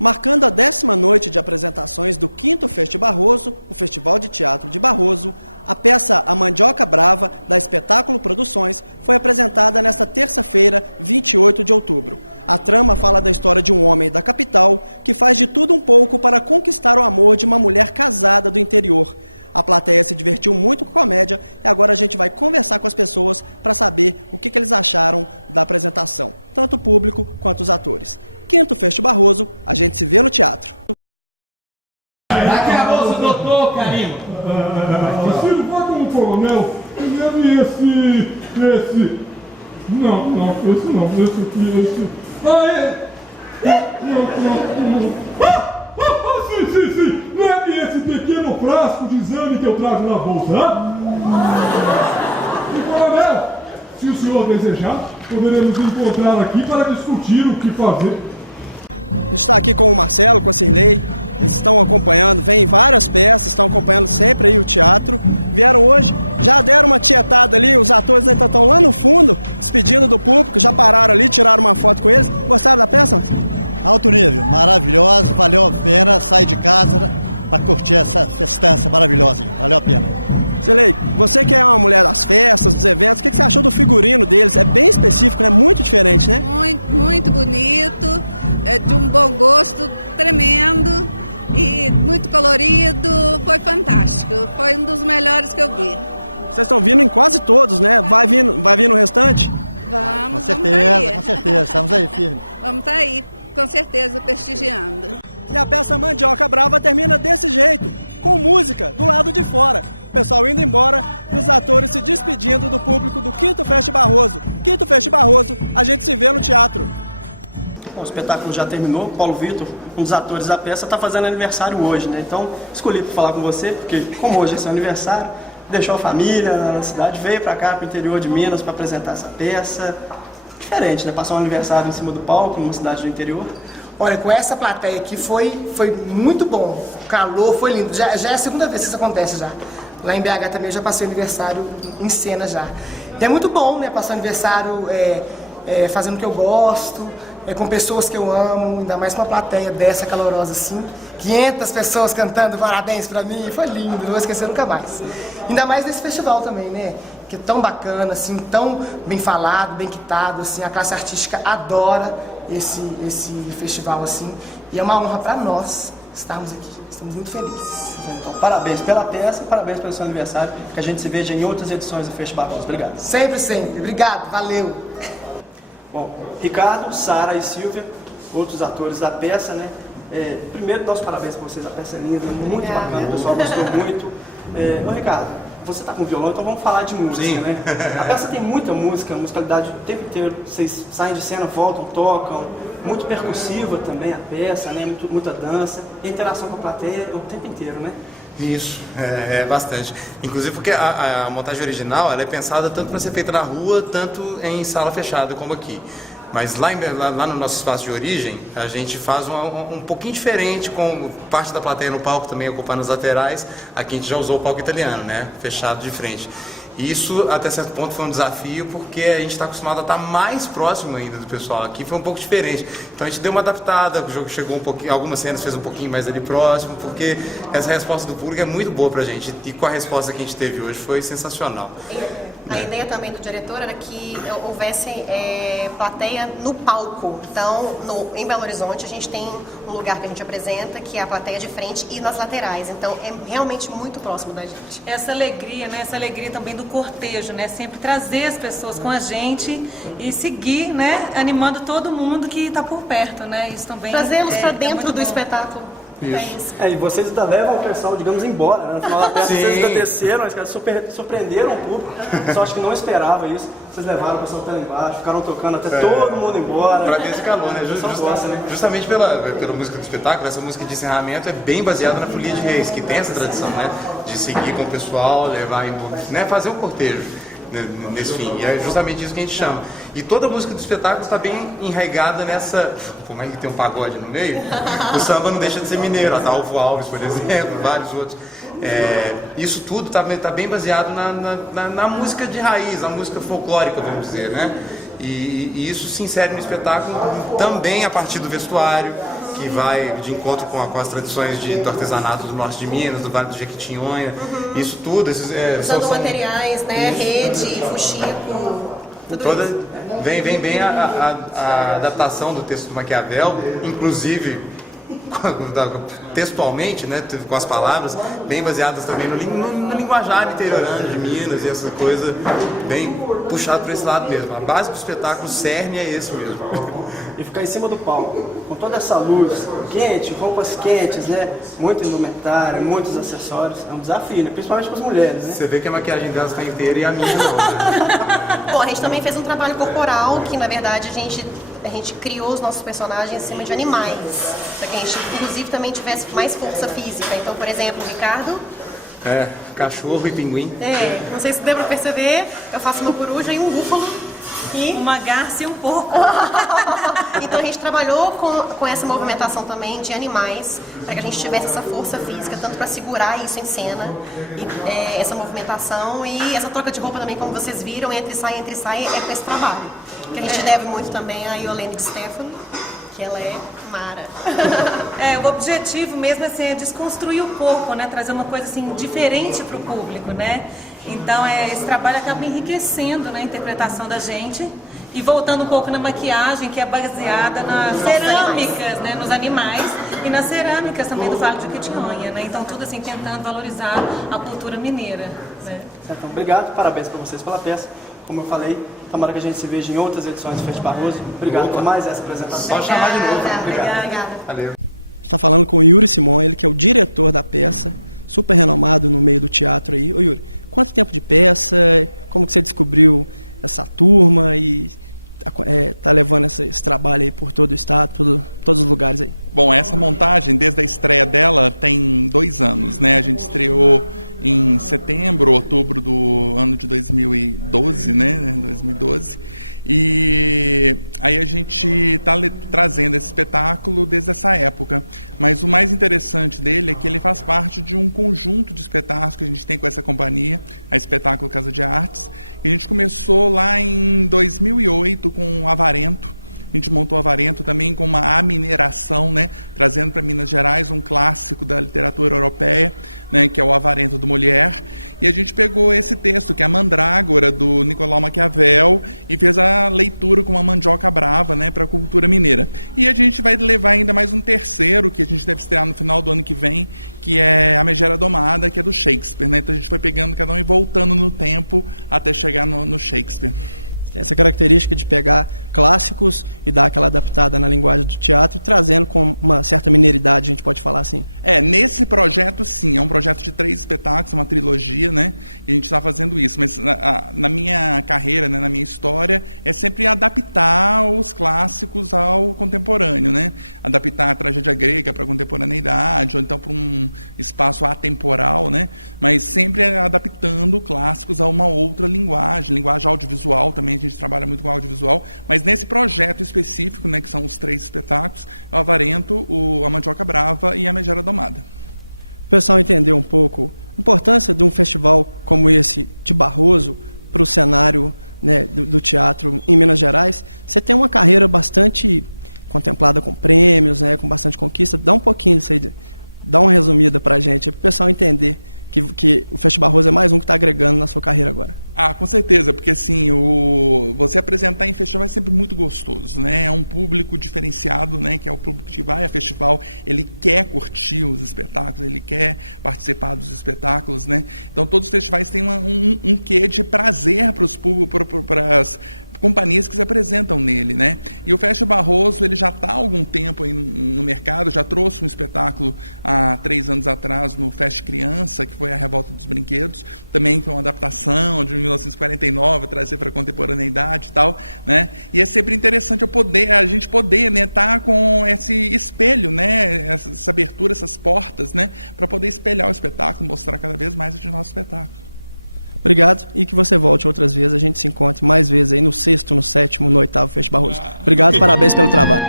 Marcando a 10ª noite de apresentações do 5º Festival Barroso, o Festival de Teatro de Barroso, a peça A Mandioca Brava, da Espetáculo Produções, foi apresentada nesta terça-feira, 28 de outubro. A trama fala da história de um homem da capital que faz de tudo um pouco para conquistar o amor de uma mulher casada do interior. A plateia se divertiu muito com a comédia e agora a gente vai conversar com as pessoas para saber o que eles acharam da apresentação, tanto o público quanto os atores. 5º Festival Barroso, a gente se vê no teatro. Aqui é a bolsa, doutor Carinho. Você não vai como coronel? Esse... Não, esse aqui. Sim. Não é esse pequeno frasco de exame que eu trago na bolsa, hã? E coronel, se o senhor desejar, poderemos encontrar aqui para discutir o que fazer. A gente está aqui com o Marcelo, com a Cirlei, eles estão acompanhando, vêm várias peças, estão acompanhando sempre aí o teatro. Vieram hoje, já deram uma tietada ali, os atores ainda estão lá no fundo, despedindo do público, já pararam ali, tiraram uma foto com eles. Gostaram da peça, Marcelo? Alto nível, maravilhosa, valeu a pena sair de casa para curtir essa festança maravilhosa, valeu a pena. Cirlei, você que é uma mulher das festas, dos eventos, o que você achou do figurino deles? É bem específico, né? Muito diferente, né? Muito bonito, é de um bom gosto tremendo e muito colorido, foi fantástico, foi um dos melhores que eu vi. Vocês estão vindo em quase todos, né? Vai vir no restante? Vamos Com certeza, estamos aí firmes. Vamos estar aí, com certeza, prestigiando. E a peça Mandioca Brava termina desse jeito, com música do lado de fora. O pessoal indo embora e os atores se despedindo do público do 5º Festival Barroso. 5º Festival Barroso, a gente se vê no teatro. Bom, o espetáculo já terminou. Paulo Vitor, um dos atores da peça, está fazendo aniversário hoje, né? Então, escolhi para falar com você, porque como hoje é seu aniversário, deixou a família na cidade, veio para cá, para o interior de Minas, para apresentar essa peça. Diferente, né? Passar um aniversário em cima do palco, numa cidade do interior. Olha, com essa plateia aqui foi muito bom. O calor foi lindo. Já é a segunda vez que isso acontece já. Lá em BH também eu já passei o aniversário em cena já. E é muito bom, né? Passar o aniversário fazendo o que eu gosto, com pessoas que eu amo, ainda mais uma plateia dessa calorosa assim. 500 pessoas cantando parabéns pra mim, foi lindo, não vou esquecer nunca mais. Ainda mais nesse festival também, né? Que é tão bacana, assim, tão bem falado, bem quitado, assim, a classe artística adora esse festival, assim, e é uma honra para nós estarmos aqui, estamos muito felizes. Então, parabéns pela peça e parabéns pelo seu aniversário, que a gente se veja em outras edições do Festival Barroso. Obrigado. Sempre, obrigado, valeu. Bom, Ricardo, Sara e Silvia, outros atores da peça, né? Primeiro, dá os parabéns para vocês, a peça é linda, muito bacana, o pessoal gostou muito. Ô Ricardo, você está com violão, então vamos falar de música, Sim. né? A peça tem muita música, musicalidade o tempo inteiro, vocês saem de cena, voltam, tocam, muito percussiva também a peça, né? Muita dança, e a interação com a plateia o tempo inteiro, né? Isso, bastante. Inclusive porque a montagem original ela é pensada tanto para ser feita na rua, tanto em sala fechada como aqui. Mas lá no nosso espaço de origem, a gente faz um pouquinho diferente, com parte da plateia no palco também ocupando as laterais. Aqui a gente já usou o palco italiano, né? Fechado de frente. E isso, até certo ponto, foi um desafio, porque a gente está acostumado a estar mais próximo ainda do pessoal. Aqui foi um pouco diferente. Então a gente deu uma adaptada, o jogo chegou um pouquinho, algumas cenas fez um pouquinho mais ali próximo, porque essa resposta do público é muito boa pra gente. E com a resposta que a gente teve hoje foi sensacional. A ideia também do diretor era que houvesse plateia no palco. Então, em Belo Horizonte, a gente tem um lugar que a gente apresenta, que é a plateia de frente e nas laterais. Então, é realmente muito próximo da gente. Essa alegria, né? Essa alegria também do cortejo, né? Sempre trazer as pessoas com a gente e seguir, né? Animando todo mundo que está por perto, né? Isso também trazê-los para dentro do espetáculo. Isso. E vocês ainda levam o pessoal, digamos, embora, né? No final da peça, vocês ainda desceram, os caras surpreenderam o público, só acho que não esperava isso. Vocês levaram o pessoal até lá embaixo, ficaram tocando até todo mundo embora. Pra ter esse calor, né? Justamente pela música do espetáculo, essa música de encerramento é bem baseada na Folia de Reis, que tem essa tradição, né? De seguir com o pessoal, levar, né? Fazer um cortejo nesse fim. E é justamente isso que a gente chama. E toda a música do espetáculo está bem enraigada nessa, por mais que tem um pagode no meio, o samba não deixa de ser mineiro, Adalvo Alves, por exemplo, vários outros. Isso tudo está bem baseado na música de raiz, na música folclórica, vamos dizer, né? E isso se insere no espetáculo também a partir do vestuário, que vai de encontro com as tradições do artesanato do norte de Minas, do Vale do Jequitinhonha, isso tudo. Usando materiais, né? Rede, fuxico, vem bem a adaptação do texto do Maquiavel, inclusive textualmente, né, com as palavras bem baseadas também no linguajar interiorano de Minas e essa coisa bem puxada para esse lado mesmo. A base do espetáculo, cerne é esse mesmo. E ficar em cima do palco, com toda essa luz quente, roupas quentes, né, muito indumentário, muitos acessórios, é um desafio, né, principalmente para as mulheres, né? Você vê que a maquiagem delas está inteira e a minha não, né? Bom, a gente também fez um trabalho corporal, que na verdade a gente criou os nossos personagens em cima de animais, para que a gente, inclusive, também tivesse mais força física. Então, por exemplo, o Ricardo... cachorro e pinguim. Não sei se deu para perceber, eu faço uma coruja e um búfalo. E uma garça e um porco. Então a gente trabalhou com essa movimentação também de animais, para que a gente tivesse essa força física, tanto para segurar isso em cena, e, essa movimentação e essa troca de roupa também, como vocês viram, entre sai, é com esse trabalho. Que a gente deve muito também a Iolene de Stefano, que ela é mara. O objetivo mesmo é desconstruir o corpo, né? Trazer uma coisa assim diferente para o público, né? Então esse trabalho acaba enriquecendo, né, a interpretação da gente e voltando um pouco na maquiagem, que é baseada nas cerâmicas, né, nos animais e nas cerâmicas também do Vale do Jequitinhonha, né? Então tudo assim tentando valorizar a cultura mineira, né? Então, obrigado, parabéns para vocês pela peça. Como eu falei, tomara que a gente se veja em outras edições do Festival Barroso. Obrigado por mais essa apresentação. Pode chamar de novo. Obrigada. Valeu. Está falando com o Yuri Simon, ele que é o diretor da peça, super renomado no meio do teatro aí. Ô Yuri, quanto tempo de peça? Como que você descobriu essa turma e tá levando esse trabalho aí por todo o estado, todos os lugares aí? Bom, essa montagem, desde a estreia dela, tem 2 anos, né? A gente estreou em setembro, outubro do ano de 2012, né? 2012. E aí a gente está trazendo esse espetáculo desde essa época. Mas o mais interessante dele é que ele faz parte de um conjunto de espetáculos que a gente tem com essa companhia, a Espetáculo Casa de Artes. E a gente começou lá em 2008 com o Avarento. A gente montou o Avarento também com uma amineração, né, trazendo para Minas Gerais um clássico da literatura europeia, né, que é o Avarento do Molière. E a gente pegou esse texto, que é a Mandrágora, do Nicolau Maquiavel, e fez a leitura com uma mandioca brava, né, para a cultura mineira. E a gente vai levar ainda mais um terceiro, que a gente deve estrear no final do ano que vem, que é a Megera Domada, que é do Shakespeare, né? Então a gente foi pegando cada um e voltando no tempo até chegar no Shakespeare. Tem essa característica de pegar clássicos e dar aquela adaptada na linguagem do teatro, trazendo com uma certa mineiridade, a gente pode falar assim. Nesse projeto, sim, é um projeto de 3 espetáculos, uma trilogia, né? E a gente está fazendo isso, mas na minha carreira, né, na minha história, é sempre adaptar os clássicos ao contemporâneo, né? Adaptar a tragédia grega para a contemporaneidade, ou então para um espaço atemporal, né? Mas sempre adaptando clássicos a uma outra linguagem audiovisual também. A gente trabalha muito com audiovisual, mas nesse projeto específico, né, que são os 3 espetáculos, é o Avarento, a Mandioca Brava e a Megera Domada. O pessoal entender um pouco a importância de um festival como esse de Barroso para o cenário, né, do teatro em Minas Gerais. Você tem uma carreira bastante contemplada com prêmios, né, com bastante conquista. Dá um pouquinho disso aí, dá uma resumida para a gente, para o pessoal entender que o Festival Barroso é mais um que está agregando na sua carreira agora. Com certeza, porque assim, você apresentar em festival é sempre muito gostoso, né? É um público diferenciado, né? Que é o público que vai a festival, ele quer curtir os espetáculos, ele quer participar dos espetáculos, né? Então todos os festivais têm um quê de prazer para as companhias que se apresentam nele, né? E o Festival Barroso, ele já está há algum tempo aí no mercado, já trouxe um espetáculo há 3 anos atrás no Fest Criança, que foi a Revolta dos Brinquedos, também foi uma adaptação de 1949, trazer para a contemporaneidade e tal, né? E é sempre interessante a gente poder, né, estar com esse espelho, né, essa abertura, essas portas, né, para poder espelhar o espetáculo, mostrar cada vez mais de nosso espetáculo. Obrigado, e que você volte outras vezes, a gente se encontre mais vezes aí no 6º, no 7º, no 8º Festival Barroso. Obrigado, parabéns pelo trabalho.